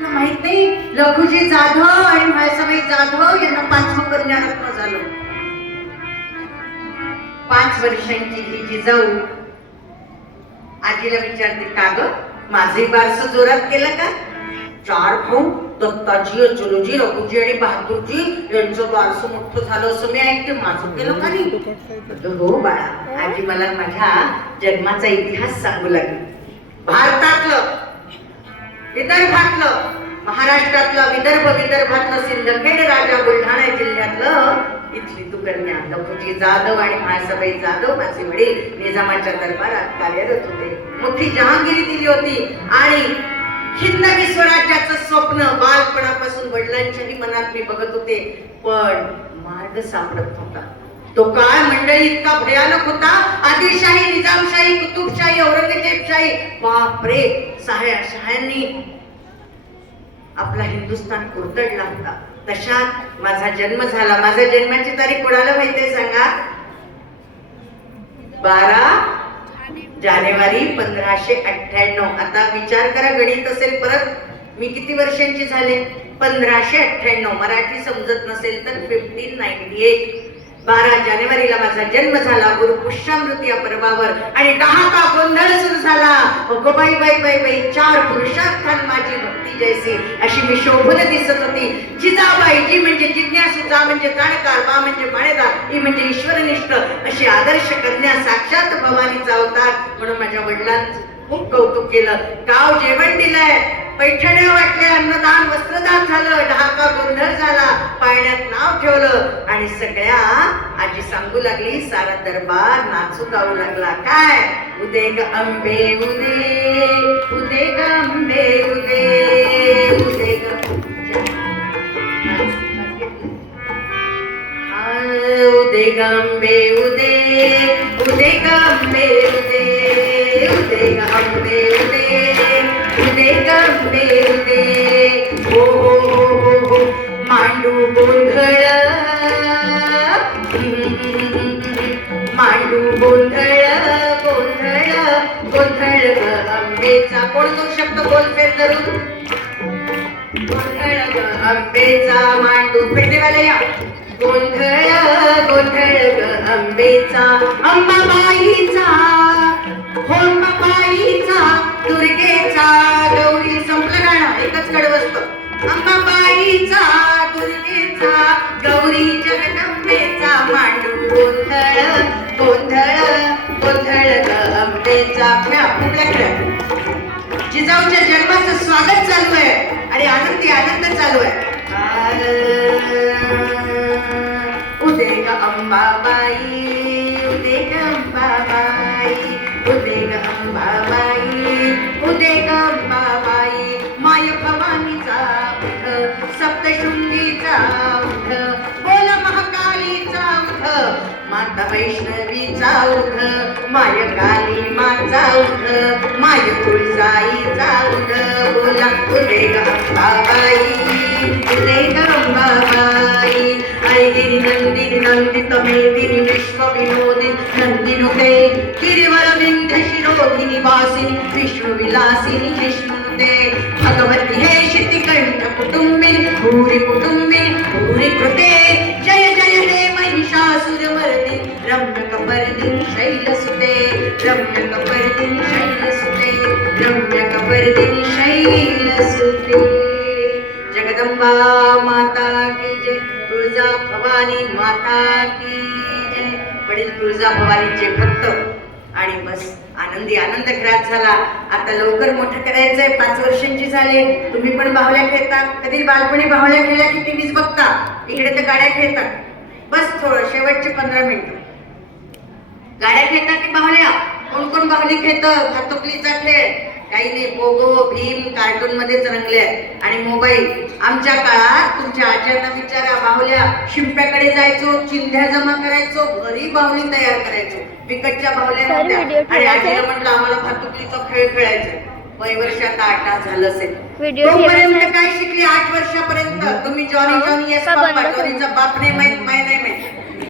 माहित नाही, लखुजी जाधव आणि म्हाळसाबाई जाधव यांना 5वं कन्यारत्न झालं. 5 वर्षांची ही जिजाऊ आजीला विचारते, का ग माझे बारस जोरात केलं का? 4 भाऊ दत्ताजी, अचलूजी, रघुजी आणि बहादूरजी यांचं बारस मोठं झालं असं मी ऐकते, माझं केलं का नाही? हो बाळा, आजी मला माझ्या जन्माचा इतिहास सांगू लागली. भारतातलं, विदर्भातलं, महाराष्ट्रातलं, विदर्भातलं सिंदखेड राजा बुलढाणा जिल्ह्यातलं इथली तू कन्या लखुजी जाधव आणि म्हाळसाबाई जाधव माझे वडील निजामाच्या दरबारात कार्यरत होते. मोठी जहांगिरी दिली होती आणि हिंदवी स्वराज्याचं स्वप्न बालपणापासून वडिलांच्याही मनात मी बघत होते, पण मार्ग सापडत नव्हता. तो काळ मंडळी इतका भयानक होता. आदिलशाही, निजामशाही, कुतुबशाही, औरंगजेबशाही, बापरे, शहांनी आपला हिंदुस्थान कुरतडला होता. तशात माझा जन्म झाला. माझ्या जन्माची तारीख कोणाला माहितीये सांगा? 12 जानेवारी 1598. आता विचार करा, गणित असेल परत, मी किती वर्षांची झाले? 1598. मराठी समजत नसेल तर 1598. 12 जानेवारीला माझा जन्म झाला. गुरु पुष्यामृत या पर्वावर आणि डहाका गोंधळ सुरू झाला. अगो बाई बाई बाई बाई, 4 पुरुषार्थान माझी भक्ती जैसी अशी मी शोभून दिसत होती. जिजाबाई, जी म्हणजे जिज्ञासू, जा म्हणजे जाणकार, बा म्हणजे माणेदार, ही म्हणजे ईश्वरनिष्ठ, अशी आदर्श कन्या साक्षात भवानीचा अवतार. म्हणून माझ्या वडिलांचं खूप कौतुक केलं. गाव जेवण दिलंय, पैठण्या वाटल्या, अन्नदान वस्त्रदान झालं, ढाका गोंधळ झाला, पाळण्यात नाव ठेवलं आणि सगळ्या आजी सांगू लागली, सारा दरबार नाचू गाऊ लागला. काय? उदे ग अंबे उदे, उदे ग अंबे उदे, उदे ग उदे ग अंबे उदे, उदे ग अंबे उदे, उदे ग अंबे उदे, उदे ग अंबे उदे. हो हो हो हो, मांडू गोंधळ, मांडू गोंधळ, गोंधळ गोंधळ ग अंबेचा. कोण तो शब्द बोलते धरून? गोंधळ ग अंबेचा, मांडू पेटेवाले या. गोंधळ गोंधळ ग अंबेचा, अंबाबाईचा, हो अंबाबाईचा, दुर्गेचा, गौरी. संपलं गाणं, एकच कडवं असतं. अंबाबाईचा, दुर्गेचा, गौरी जगदंबेचा, मांडू गोंधळ, गोंधळ गोंधळ ग अंबेचा. जिजाऊच्या जन्माचं स्वागत चालू आहे आणि आनंदी आनंद चालू आहे. उदे ग अंबाबाई, उदे ग अंबाबाई, उदे ग अंबाबाई, उदे ग अंबाबाई. माय भवानीचा उठ, सप्तशृंगीचा उठ, बोल महाकालीचा उठ, माता वैष्णवीचा उठ, माय काली माचा उठ, माय तुळजाईचा उठ. बोला उदे ग अंबाबाई, उदे ग अंबाबाई. ऐगिरी नंदिनी नंदित मेदिनी विश्व विनोदिनी नंदिनुते, गिरिवर विंध्य शिरोधिनी वासिनी विष्णु विलासिनी जिष्णुते. भगवती हे शितिकंठ कुटुंबिनी, भूरि कुटुंबिनी, भूरि कृते. जय जय हे महिषासुरमर्दिनी, रम्यकपर्दिनी शैलसुते, रम्यकपर्दिनी शैलसुते, रम्यकपर्दिनी शैलसुते. जगदंबा माता की जय, तुळजा भवानी माता की जय. वडील तुळजा भवानीचे भक्त आणि बस आनंदी आनंद घरात झाला. आता लवकर मोठं करायचंय. 5 वर्षांची झाले. तुम्ही पण बाहुल्या खेळता. कधी बालपणी बाहुल्या खेळल्या की टीव्हीच बघता? इकडे तर गाड्या खेळतात. बस थोडं शेवटचे 15 मिनिटं गाड्या खेळतात की बाहुल्या? कोण कोण बाहुली खेळतं? भातुकलीचा खेळ काही नाही. पोगो भीम कार्टून मध्येच रंगले आणि मोबाईल. आमच्या काळात तुमच्या आज्यांना विचारा, बाहुल्या शिंप्याकडे जायचो, चिंध्या जमा करायचो, घरी बाहुली तयार करायचो. विकतच्या बाहुल्या नव्हत्या आणि आजीला म्हटलं आम्हाला भातुकलीचा खेळ खेळायचा. वय वर्ष आता 8 झालं असेल. तोपर्यंत काय शिकली? 8 वर्षापर्यंत तुम्ही जॉनी जॉनी येस बाप्पा. जॉनीचा बाप नाही माहित, माय नाही माहित.